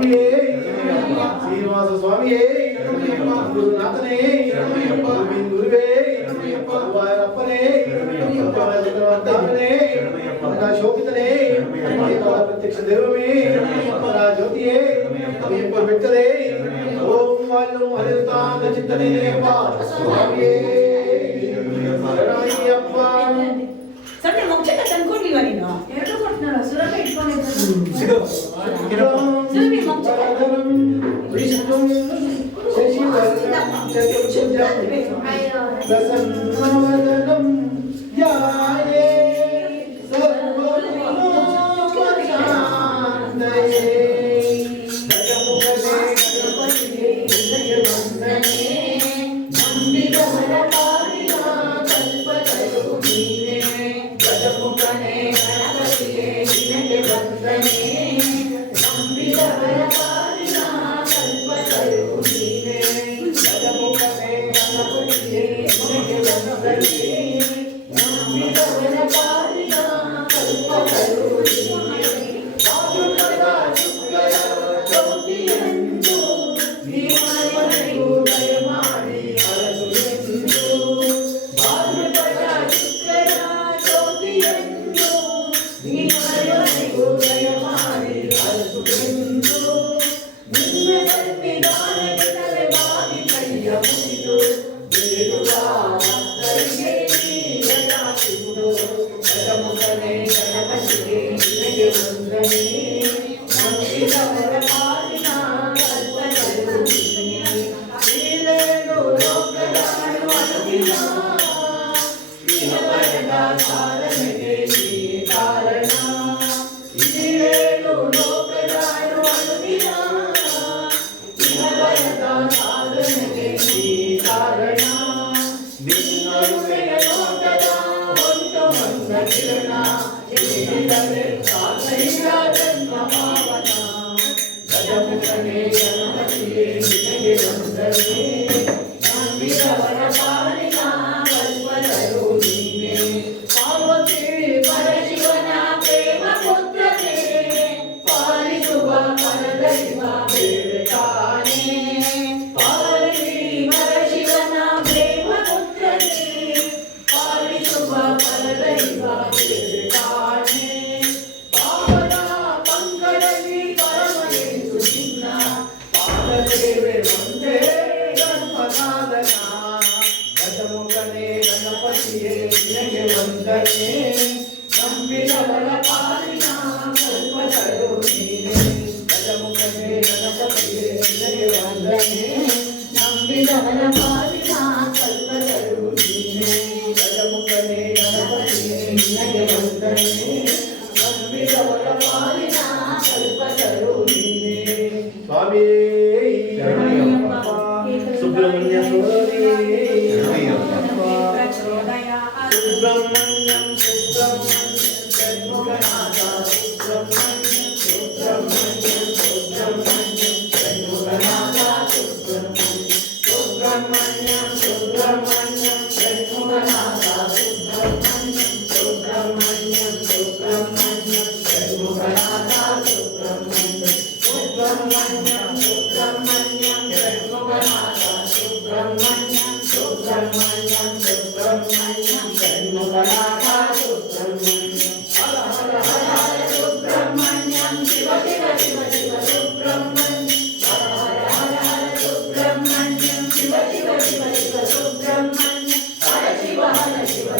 ಸ್ವಾಮಿಯೇ ಶ್ರೀನಿವಾಸ ಸ್ವಾಮಿಯೇ ಗುರುನಾಥನೇ ಗುರುವೇ ಗುರುವಾಯೂರಪ್ಪನೇ ಚಕ್ರವರ್ತಾಮನೇ ಶೋಭಿತನೇ ಪ್ರತ್ಯಕ್ಷ ದೈವಮೇ ಜ್ಯೋತಿಯೇ ಬೆಟ್ಟದೆ ಓಂ ವಾಯು ಹರಿತಾಂಗ ಚಿತ್ತನೇ ಸ್ವಾಮಿಯೇ ಶರಣಯ್ಯಪ್ಪ. ಸಣ್ಣ ಮೋಕ್ಷಕ್ಕೆ ತಂದ್ಕೊಂಡಿಲ್ವ ನೀನು? ಎರಡು ಕೊಟ್ಟನಲ್ಲ, ಸುರಭಿ ಇಟ್ಕೊಂಡಿದ್ದ ಸುರಭಿ ಮೋಕ್ಷಕ್ಕೆ ವಿಷ್ಣು ಶಶಿವರ್ಣಂ ಪ್ರಸನ್ನವದನಂ ಧ್ಯಾಯೇ ಸರ್ವವಿಘ್ನೋಪಶಾಂತಯೇ ಗಜಮುಖನೇ ಗಣಪತಿಯೇ ವಂದನೆ ನಂಬಿದವರ ಪಾಲಿನ ಕಲ್ಪತರು ನೀನೇ ಗಜಮುಖನೇ ಗಣಪತಿಯೇ ನಿನಗೆ ವಂದನೆ ನಂಬಿದವರ ಪಾಲಿನ ಕಲ್ಪತರು ನೀನೇ ಗಜಮುಖನೇ ಗಣಪತಿಯೇ ನಿನಗೆ ವಂದನೆ ನಂಬಿದವರ ಪಾಲಿನ ಕಲ್ಪತರು ನೀನೇ ಪಾದುಕದ ಶುಕ್ರ ಜ್ಯೋತಿಯಂದು ನೀವನಿಗೂ ದಯಮಾಡಿ ಹರಸುವೆಂದು ಪಾದುಕದ ಶುಕ್ರ ಜ್ಯೋತಿಯಂದು ನೀವನಿಗೂ ದಯಮಾಡಿ ಹರಸುವೆಂದು ನಿನ್ನ ಸನ್ನಿಧಾನಕ್ಕೆ ಬಾಗಿ ಕೈಯ ಮುಗಿದು ಬೇಡುವ ಭಕ್ತರಿಗೆ ನೀಡಲಾಗುವುದು ಗಜಮುಖನೇ ಗಣಪತಿಗೆ ನಿನಗೆ ವಂದನೆ ನಂಬಿದವರ ಪಾಲಿನ ಕಲ್ಪತರು ನೀನೇ ನೀನೇನು ಲೋಕದಾಳು ಅನುದಿನ ಇಹಪರದ ಸಾಧನೆಗೆ ನೀನೇ ಕಾರಣ ನೀನೇನು ಲೋಕದಾಳು ಅನುದಿನ ಇಹಪರದ ಸಾಧನೆಗೆ ನೀನೇ ಕಾರಣ ನಿನ್ನರುಮೆಯ ಲೋಕದ ಒಂದು ಮಂದ ಕಿರಣ ನೀಡಿದರೆ ಸಾಧನೆಯ ಜನ್ಮ ಪಾವನ ಗಜಮುಖನೇ ಗಣಪತಿಯೇ ನಿನಗೆ ವಂದನೆ ನಂಬಿದವರ ಪಾಲಿನ ಕಲ್ಪತರು ನೀನೇ ಪಾರ್ವತಿ ಪರಶಿವನ ಪ್ರೇಮ ಪುತ್ರನೇ ಪಾಲಿಸುವ ಪರದೈವ ಬೇರೆ ತಾನೇ ಪಾರ್ವತಿ ಪರಶಿವನ ಪ್ರೇಮ ಪುತ್ರನೇ ಪಾಲಿಸುವ ಪರದೈವ ಬೇರೆ ತಾನೇ ಪಾವನ ಪಂಕಜಲಿ ಪರಮಯೇಸು ಚಿನ್ನ ಪಾದದೇವೆ ಒಂದೇ ಗಣಪನಾದನ ಗಜಮುಖನೇ ಗಣಪತಿಯೇ ನಿನಗೆ ವಂದನೆ ನಂಬಿದವರ ಪಾಲಿನ ಕಲ್ಪತರು ನೀನೇ ಗಜಮುಖನೇ ಗಣಪತಿಯೇ ನಿನಗೆ ವಂದನೆ ನಂಬಿದವರ ಪಾಲಿನ ಕಲ್ಪತರು ನೀನೇ ಗಜಮುಖನೇ ಗಣಪತಿಯೇ ನಿನಗೆ ವಂದನೆ ನಂಬಿದವರ ಪಾಲಿನ ಕಲ್ಪತರು ನೀನೇ ಸ್ವಾಮಿಯೇ ಸುಬ್ರಹ್ಮಣ್ಯ ಸ್ವಾಮಿಯೇ ಸುಬ್ರಹ್ಮಣ್ಯಂ ಸುಬ್ರಹ್ಮಣ್ಯಂ ಷಣ್ಮುಖನಾಥ ಸುಬ್ರಹ್ಮಣ್ಯಂ ಸುಬ್ರಹ್ಮಣ್ಯಂ ಸುಬ್ರಹ್ಮಣ್ಯಂ ಷಣ್ಮುಖನಾಥ ಸುಬ್ರಹ್ಮಣ್ಯಂ ಸುಬ್ರಹ್ಮಣ್ಯಂ ಷಣ್ಮುಖನಾಥ ಸುಬ್ರಹ್ಮಣ್ಯಂ ಸುಬ್ರಹ್ಮಣ್ಯಂ ಸುಬ್ರಹ್ಮಣ್ಯಂ ಷಣ್ಮುಖನಾಥ ಸುಬ್ರಹ್ಮಣ್ಯಂ ಸುಬ್ರಹ್ಮಣ್ಯಂ ಸುಬ್ರಹ್ಮಣ್ಯಂ ಷಣ್ಮುಖನಾಥ ಸುಬ್ರಹ್ಮಣ್ಯಂ ಸುಬ್ರಹ್ಮಣ್ಯಂ ಸುಬ್ರಹ್ಮಣ್ಯಂ ಷಣ್ಮುಖನಾಥ ಸುಬ್ರಹ್ಮಣ್ಯಂ ಹರ ಹರ ಹರ ಹರ ಸುಬ್ರಹ್ಮಣ್ಯಂ ಶಿವ ಶಿವ ಶಿವ ಶಿವ ಸುಬ್ರಹ್ಮಣ್ಯಂ ಹರ ಹರ ಹರ ಹರ ಸುಬ್ರಹ್ಮಣ್ಯಂ ಶಿವ ಶಿವ ಶಿವ ಶಿವ ಸುಬ್ರಹ್ಮಣ್ಯಂ ಹರ ಶಿವ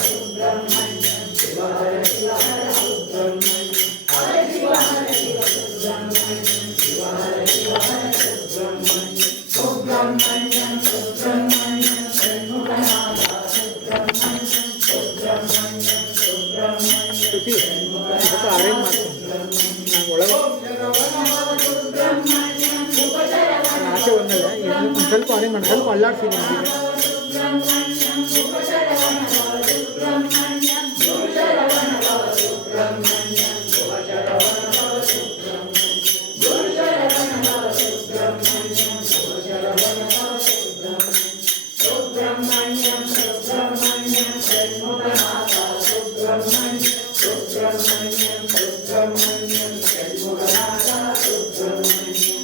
ಸುಬ್ರಹ್ಮಣ್ಯಂ ಶಿವ ಹರ ಶಿವ ಹರ ಸುಬ್ರಹ್ಮಣ್ಯಂ ಹರ ಶಿವ ಶಿವ ಸುಬ್ರಹ್ಮಣ್ಯಂ ಶಿವ ಹರ ಶಿವ ಹರ ಸುಬ್ರಹ್ಮಣ್ಯಂ ಸುಬ್ರಹ್ಮಣ್ಯಂ ಸುಬ್ರಹ್ಮಣ್ಯಂ ಷಣ್ಮುಖನಾಥ ಸುಬ್ರಹ್ಮಣ್ಯಂ ಸುಬ್ರಹ್ಮಣ್ಯಂ ಸುಬ್ರಹ್ಮಣ್ಯಂ ಆಚೆ ಒಂದಲ್ಲ ಒಂದು ಸ್ವಲ್ಪ ಅರೇಂಜ್ ಮಾಡಿ ಸ್ವಲ್ಪ ಅಲ್ಲಾಡ್ಸಿದ್ದೀನಿ ಸುಬ್ರಹ್ಮಣ್ಯಂ ಸುಬ್ರಹ್ಮಣ್ಯಂ ಷಣ್ಮುಖನಾಥ ಸುಬ್ರಹ್ಮಣ್ಯಂ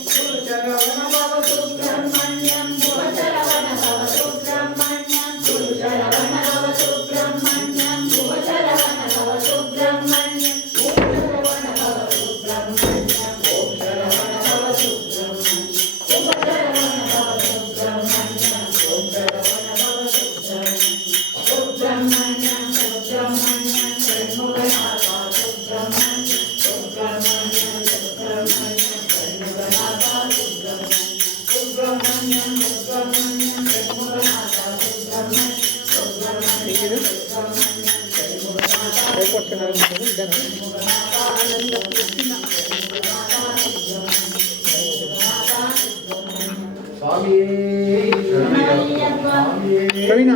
ಪ್ರವೀಣ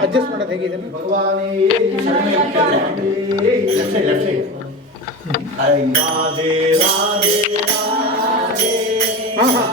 ಅಡ್ಜಸ್ಟ್ ಮಾಡೋದು ಹೇಗಿದೆ ಹಾಂ ಹಾಂ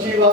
Shiva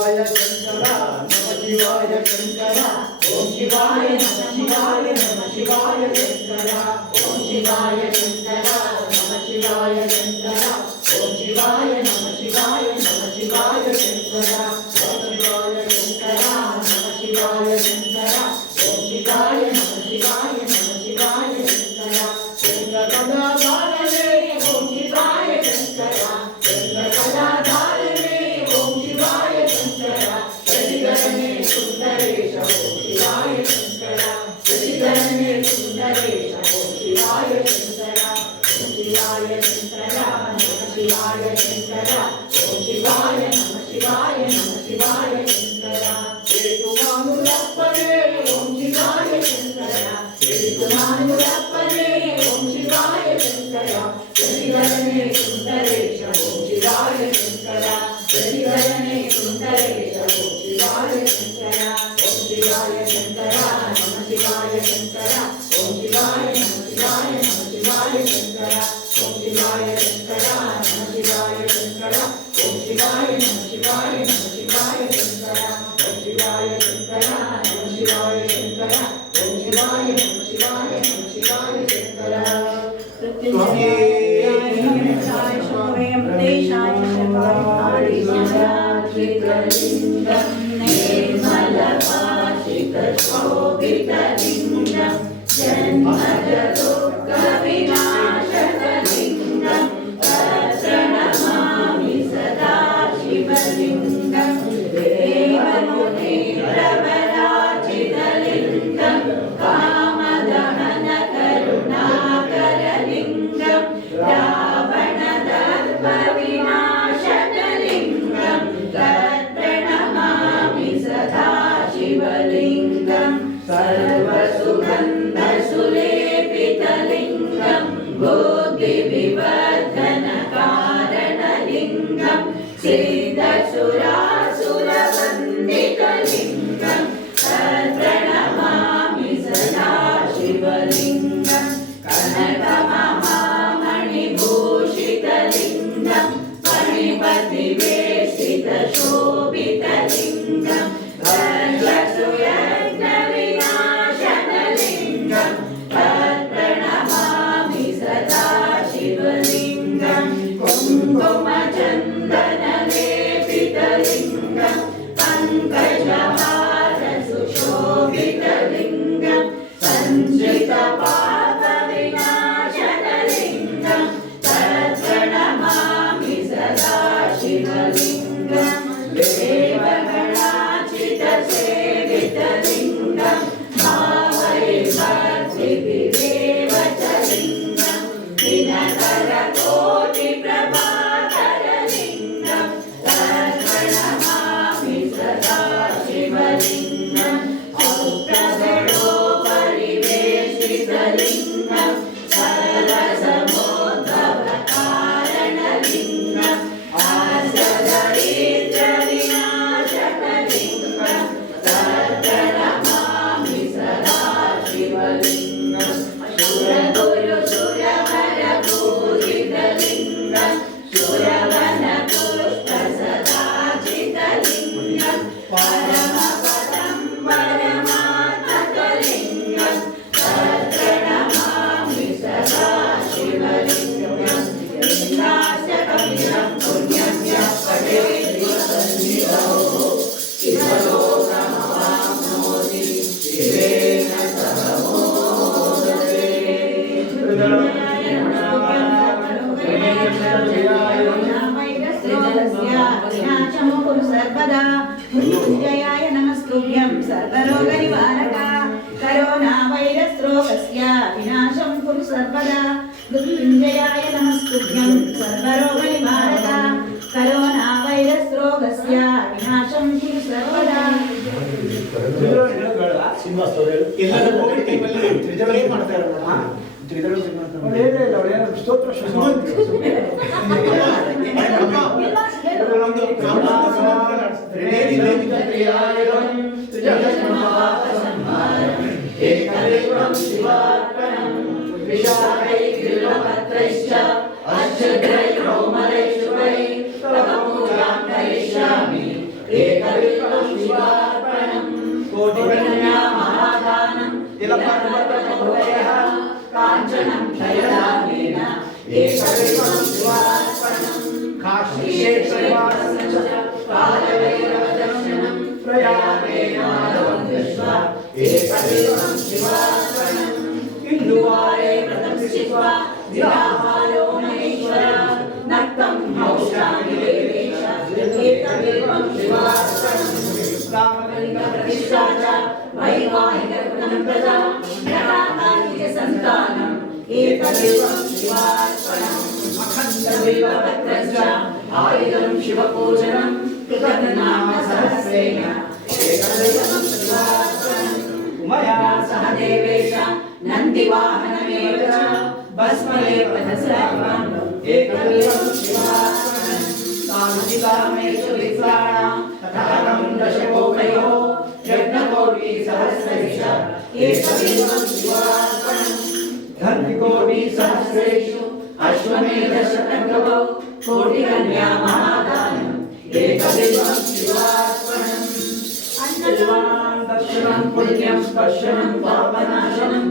सिद्धसुरासुरवन्दितलिङ्गं तत्प्रणमामि सदा शिवलिङ्गं कनकमहामणिभूषितलिङ्गं मणिपतिवेशितशोभितलिङ्गं सर्वसुयज्ञविनाशनलिङ्गं तत्प्रणमामि सदा शिवलिङ्गं कुङ्कुमचन्दनलेपितलिङ्गं पङ्कजहारसुशोभितलिङ्गं सञ्चितपापविनाशनलिङ्गं तत्प्रणमामि सदा शिवलिङ्गं देवगणाचितसेवितलिङ्गं भावये भक्तिभिरेव च लिङ्गं दिनकरकोटिप्रभाकरलिङ्गं तत्प्रणमामि सदा शिवलिङ्गं औप्रगणोपरिवेशितलिङ्गं सर्वसमोद्भवकारणलिङ्गं आर्षदरिद्रविनाशकलिङ्गं तत्प्रणमामि सदा शिवलिङ्गं सुरगुरुसुरवरपूजितलिङ्गं सुरवनपुष्पसदाचितलिङ्गं परमपदं परमात्मकलिङ्गं तत्प्रणमामि सदा शिवलिङ्गं लिङ्गास्यकमिदं पुण्यं यः पठेत् सन्निधौ शिवलोकमवाप्नोति शिवेन सह मोदते सर्वदा मृत्युञ्जयाय नमस्तुभ्यं सर्वरोगनिवारक करोना वैरस् रोगस्य विनाशं कुरु सर्वदा मृत्युञ्जयाय नमस्तुभ्यं सर्वरोगनिवारक करोना वैरस् रोगस्य विनाशं कुरु सर्वदा ಸ್ತೋತ್ರ एकदेवं शिवार्पणं विशाखैर्बिल्वपत्रैश्च अश्चैर्मलैश्वै तव पूजां करिष्यामि एकदेवं शिवार्पणं कोटिकन्या महादानं तिलपर्वतमहोदयः काञ्चनं क्षयदानेन एकदेवं शिवार्पणं काशीक्षेत्रवासं च कालभैरवदर्शनं प्रयागे माधवं दृष्ट्वा एकदेवं शिवार्पणं हिन्दुवारे व्रतं स्थित्वा निराहारो महेश्वर नक्तं हौषामि देवेश एकदेवं शिवार्पणं रामलिङ्गप्रतिष्ठा च वैवाहिककृतं प्रजा सन्तानम् एकदेवं शिवार्पणम् अखण्डबिल्वपत्रश्च आयुधं शिवपूजनं कृतनाम सहस्रेण एकदेवं शिवार्पणम् उमया सह देवेश नन्दिवाहनमेव च भस्मलेपनसर्वम् एकदेवं शिवार्पणम् कामचिकामेषु विप्राणां तथाहं दशकोपयो यज्ञकोटिसहस्रैश्च एकदेवं शिवार्पणम् धन्विकोटिसहस्रेषु अश्वमेधशतकवौ कोटिकन्या महादानम् एकदेवं शिवार्पणम् अन्नदानं दर्शनं पुण्यं स्पर्शनं पापनाशनम्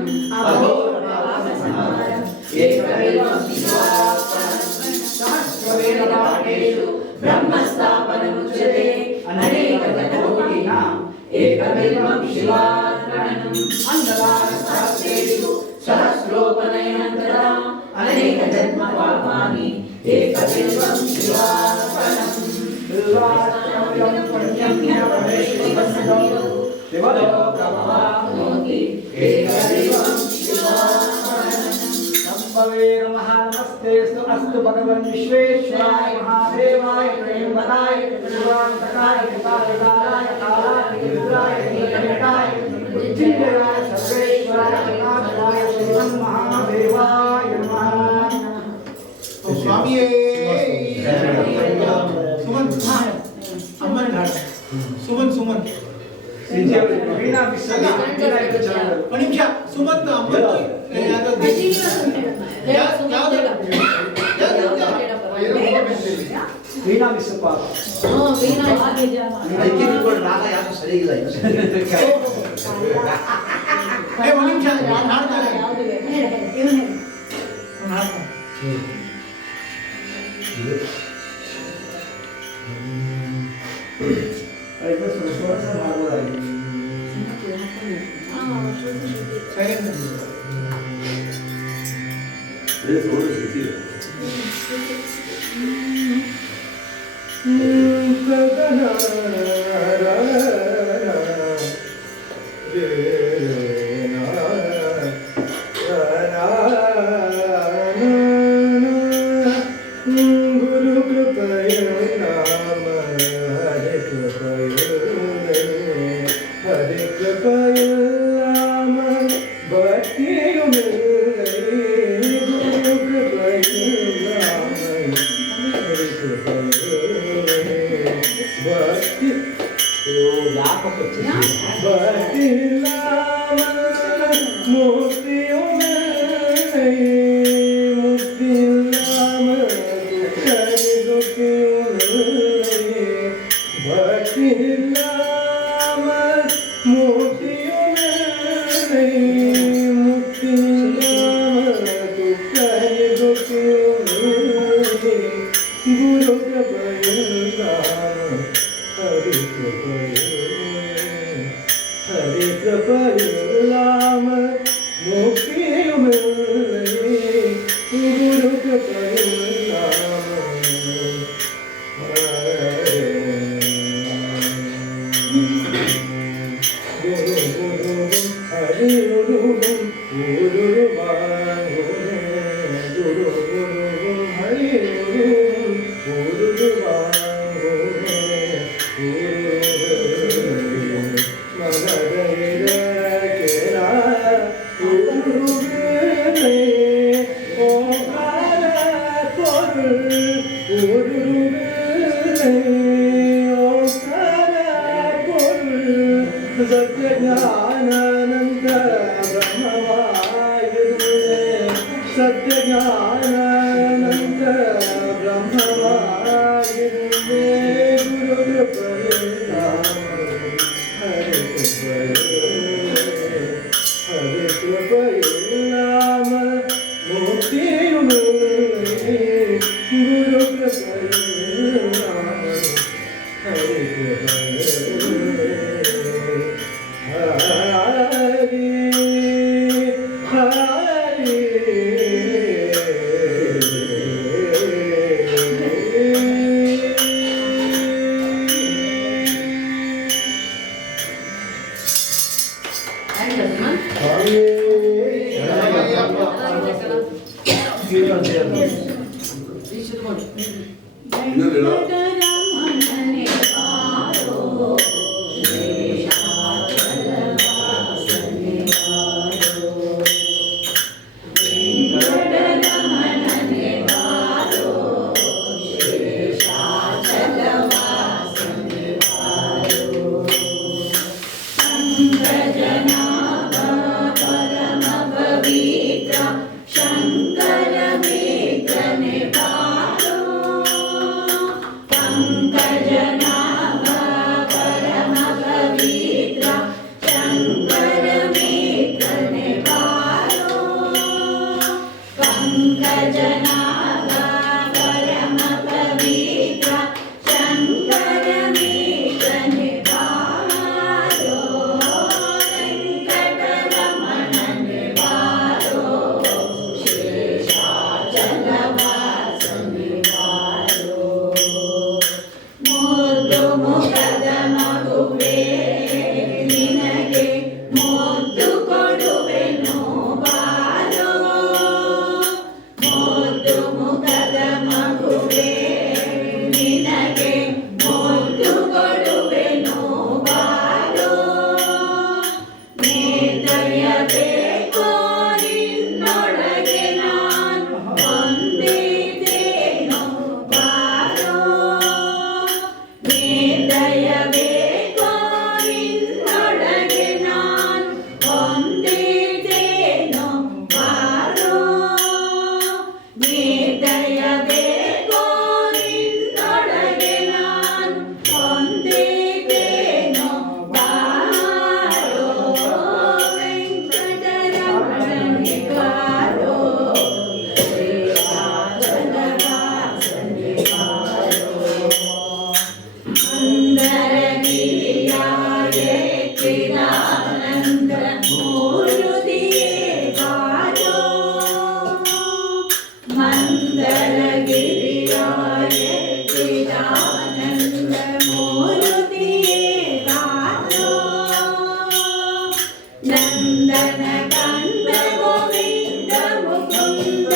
अघोरपापसंहारम् एकदेवं शिवार्पणम् सहस्रवेदपाठेषु ब्रह्मस्थापनमुच्यते अनेककोटिनाम् एकदेवं शिवार्पणम् अन्नदानशास्त्रेषु सहस्रोपनयनन्तरम् अनेकजन्मपापानि एकदेवं शिवार्पणम् बिल्वार्पणं पुण्यं ह्यपरेश्वरसन्निधौ शिवलोकमवाप्नोति एकदेवं शिवार्पणम् संभवेर महानमस्तेस्तु अस्तु भगवन् विश्वेश्वराय महादेवाय त्र्यम्बकाय त्रिपुरान्तकाय कृपालकाय कालाग्निरुद्राय नीलकण्ठाय मृत्युञ्जयाय सर्वेश्वराय जगन्नाथाय श्रीमन् महादेवाय नमः। स्वामी सुमन ಸುಮಂತ್ ವೀಣಾ ಬಿಸ್ಸಲ್ಲಿ ವೀಣಾ ಇದು ಚೆನ್ನಾಗಿ ಒಂದು ನಿಮಿಷ ಸುಮಂತ್ ವೀಣಾ ಬಿಸ್ಸಪ್ಪ ಅದಕ್ಕೆ ತಿಳ್ಕೊಂಡು ರಾಗ ಯಾಕೋ ಸರಿ ಇಲ್ಲ ಇನ್ನು ಸರಿ ಒಂದು ನಿಮಿಷ ಹಾಡ್ತಾರೆ ಅದಕ್ಕೆ ಸ್ವರ ಮಾಡ್ಬೋದಾಗಿದೆ ಗುರು ಕೃಪಯ ನಾಮ ಹರೆ ಕೃಪಯ ಹರೆ ಕೃಪಯ ನಾಮ ಭಕ್ತಿಯು ಗುರು ಕೃಪಯ ನಾಮ ಹರೆ ಕೃಪಯ ಭಕ್ತಿ ಭಕ್ತಿ ನಾಮ ಮುಕ್ತಿಯು ಮುಕ್ತಿ ನಾಮ ಭಕ್ತಿ ನಾಮ ಮುಕ್ತಿಯು ಮುಕ್ತಿ ನಾಮ ದುಃಖ ಗುರು ಕೃಪಯ ನಾಮ ಹರಿ ಕೃಪಯ ಹರಿ ಕೃಪಯ ನಾಮ ಮುಕ್ತಿಯು ಗುರು ಕೃಪಯ ನಾಮ ಗುರು ಗುರು ಹರಿ ಗುರು ಗುರು ಗುರು ಗುರು ಹರಿ ಗುರು ಗುರು ಸತ್ಯಜ್ಞಾನಾನಂದ ಬ್ರಹ್ಮವಾಯುರುವೆ ಸತ್ಯಜ್ಞಾನಾನಂದ ಬ್ರಹ್ಮವಾಯುರುವೆ ಗುರು ಕೃಪಯ ಹರಿ ಕೃಪಯ ಹರಿ ಕೃಪಯ ನಾಮ ಮುಕ್ತಿಯು ಗುರು ಕೃಪಯ ನಾಮ ಹರಿ ಕೃಪಯ ಹರಿ ಹರಿ ದಯ ಸುಂದರಗಿರಿಯಾಯ ಚಿದಾನಂದ ಮೂರುತಿಯೇ ಬಾರೋ ಮಂದರಗಿರಿಯಾಯ ಚಿದಾನಂದ ಮೂರುತಿಯೇ ಬಾರೋ ನಂದನ ಕಂದ ಗೋವಿಂದ ಮುಕುಂದ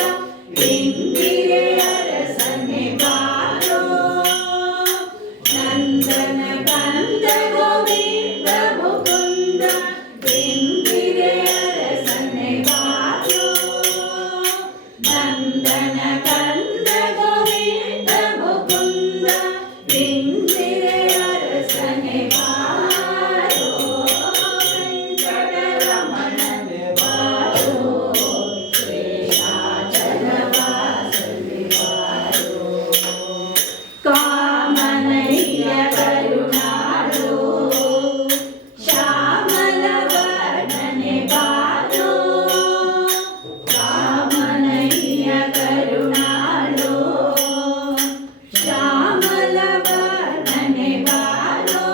ಇಂದಿರೆ ಅರಸನೆ ಬಾರೋ ನಂದನ ಕಂದ ಗೋವಿಂದ ಮುಕುಂದ ಇಂದಿರೆ ಅರಸನೆ ಬಾರೋ ನಂದನ ಕಂದ ಗೋವಿಂದ ಮುಕುಂದ ಇಂದಿರೆ ಅರಸನೆ ಬಾರೋ ವೆಂಕಟರಮಣನೆ ಬಾರೋ ಶ್ರೀಶಾಚಲವಾಸನೆ ಬಾರೋ ಕಾಮನಯ್ಯ ಕರುಣಾಳು ಶ್ಯಾಮಲ ವರ್ಣನೆ ಬಾರೋ ಕಾಮನಯ್ಯ ಕರುಣಾಳು ಶ್ಯಾಮಲ ವರ್ಣನೆ ಬಾರೋ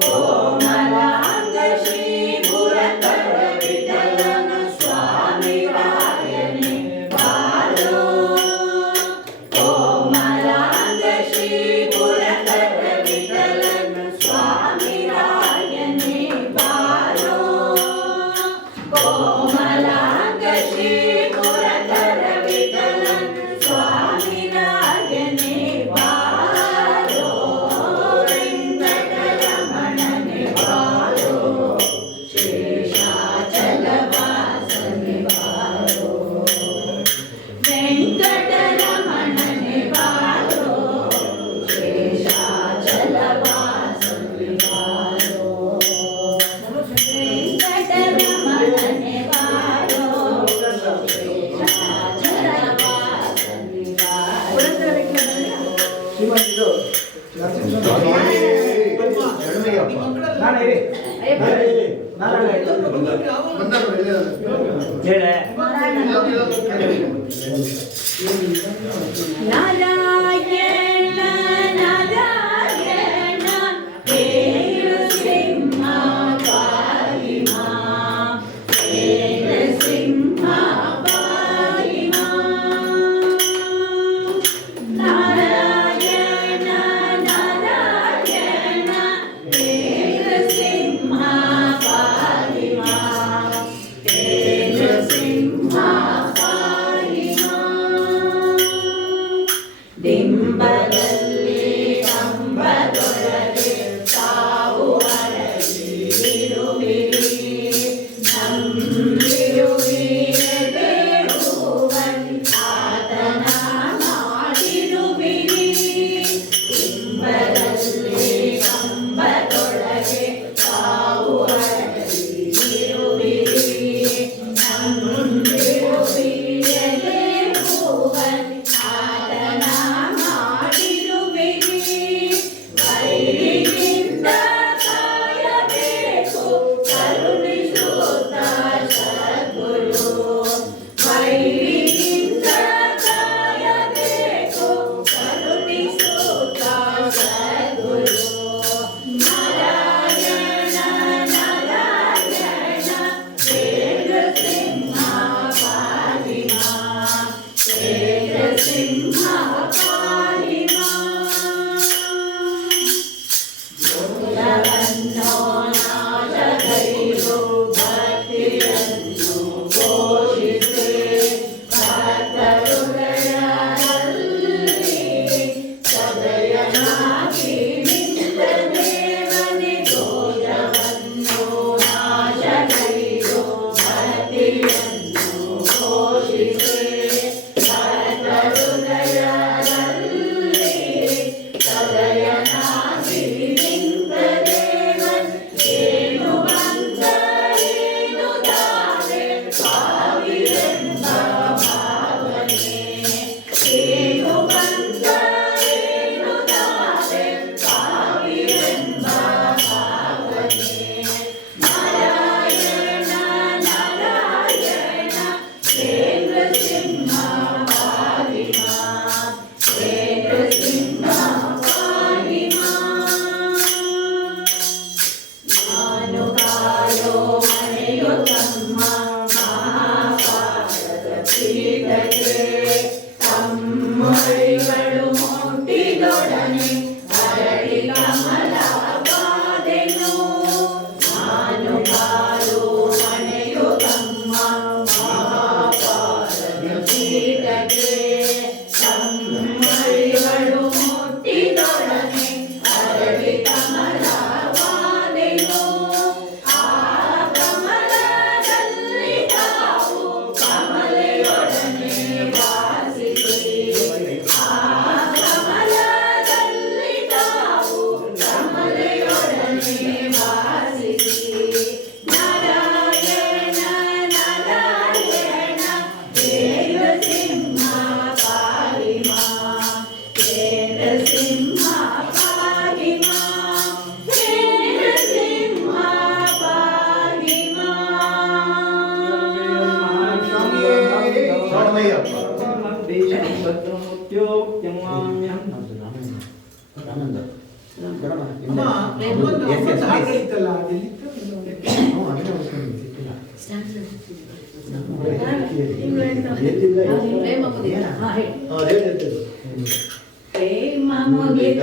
ಕೋಮಲಾಂಗ ಶ್ರೀ ಪುರಕರ ವಿಠಲನ ಸ್ವಾಮಿ ರಾಯನೆ ಬಾರೋ ಕೋಮಲಾಂಗ ಶ್ರೀ ಪುರಕರ ವಿಠಲನ ಸ್ವಾಮಿ ರಾಯನೆ ಬಾರೋ ಕೋಮಲಾಂಗ ಶ್ರೀ ಪುರಕರ ವಿಠಲನ ಸ್ವಾಮಿ ರಾಯನೆ ಬಾರೋ ವೆಂಕಟರಮಣನೆ ಬಾರೋ ಶೇಷಾಚಲವಾಸನೆ ಬಾರೋ ವೆಂಕಟರಮಣನೆ ಬಾರೋ ಶೇಷಾಚಲವಾಸನೆ ಬಾರೋ ವೆಂಕಟರಮಣನೆ ಬಾರೋ ಶೇಷಾಚಲವಾಸನೆ ಬಾರೋ ಶ್ರೀಮಂತಿದು ನಾನು ಹೇಳೆ ನಾರಾಯಣ ನಾರಾಯಣ ಹೇಳು ಸಿಂಹ ಪಾಹಿಮಾ ಹೇಳು ಸಿಂಹ ಪಾಹಿಮಾ ನಾರಾಯಣ ನಾರಾಯಣ ಹೇಳು ಸಿಂಹ ಪಾಹಿಮಾ ಹೇಳು ಸಿಂಹ ಪಾಹಿಮಾ ಡಿಮ ಕಮಲವಾದೆನು ನಾನು ಕಾಲು ಮನೆಯುತ್ತಮ್ಮ ಮಹಾಪಾರದ ಪೀಠಕ್ಕೆ ಕಮ್ಮರಿಗಳು ಮುಟ್ಟಿದೊಡನೆ ಅರಳಿ ಕಮಲವಾದೆನು ಆ ಕಮಲದಲ್ಲಿ ತಾವು ಕಮಲೆಯೊಡನೆ ವಾಸಿಸಿ ಆ ಕಮಲದಲ್ಲಿ ತಾವು ಕಮಲೆಯೊಡನೆ ವಾಸಿಸಿ ನಾರಾಯಣ ನಾರಾಯಣ ದೇವ ಸಿಂಹ ಪಾರಿಮಾ ದೇವ ಸಿಂಹ ಪಾರಿಮಾ ದೇವ ಸಿಂಹ ಪಾರಿಮಾ ಶರಣಯ್ಯಪ್ಪ. ಆನಂದ ಅಮ್ಮ, ಒಂದು ಹಾಡು ಕಳೀತಲ್ಲ, ಅದೆಲ್ಲಿತ್ತು? ಪ್ರೇಮ ಮುಗಿದ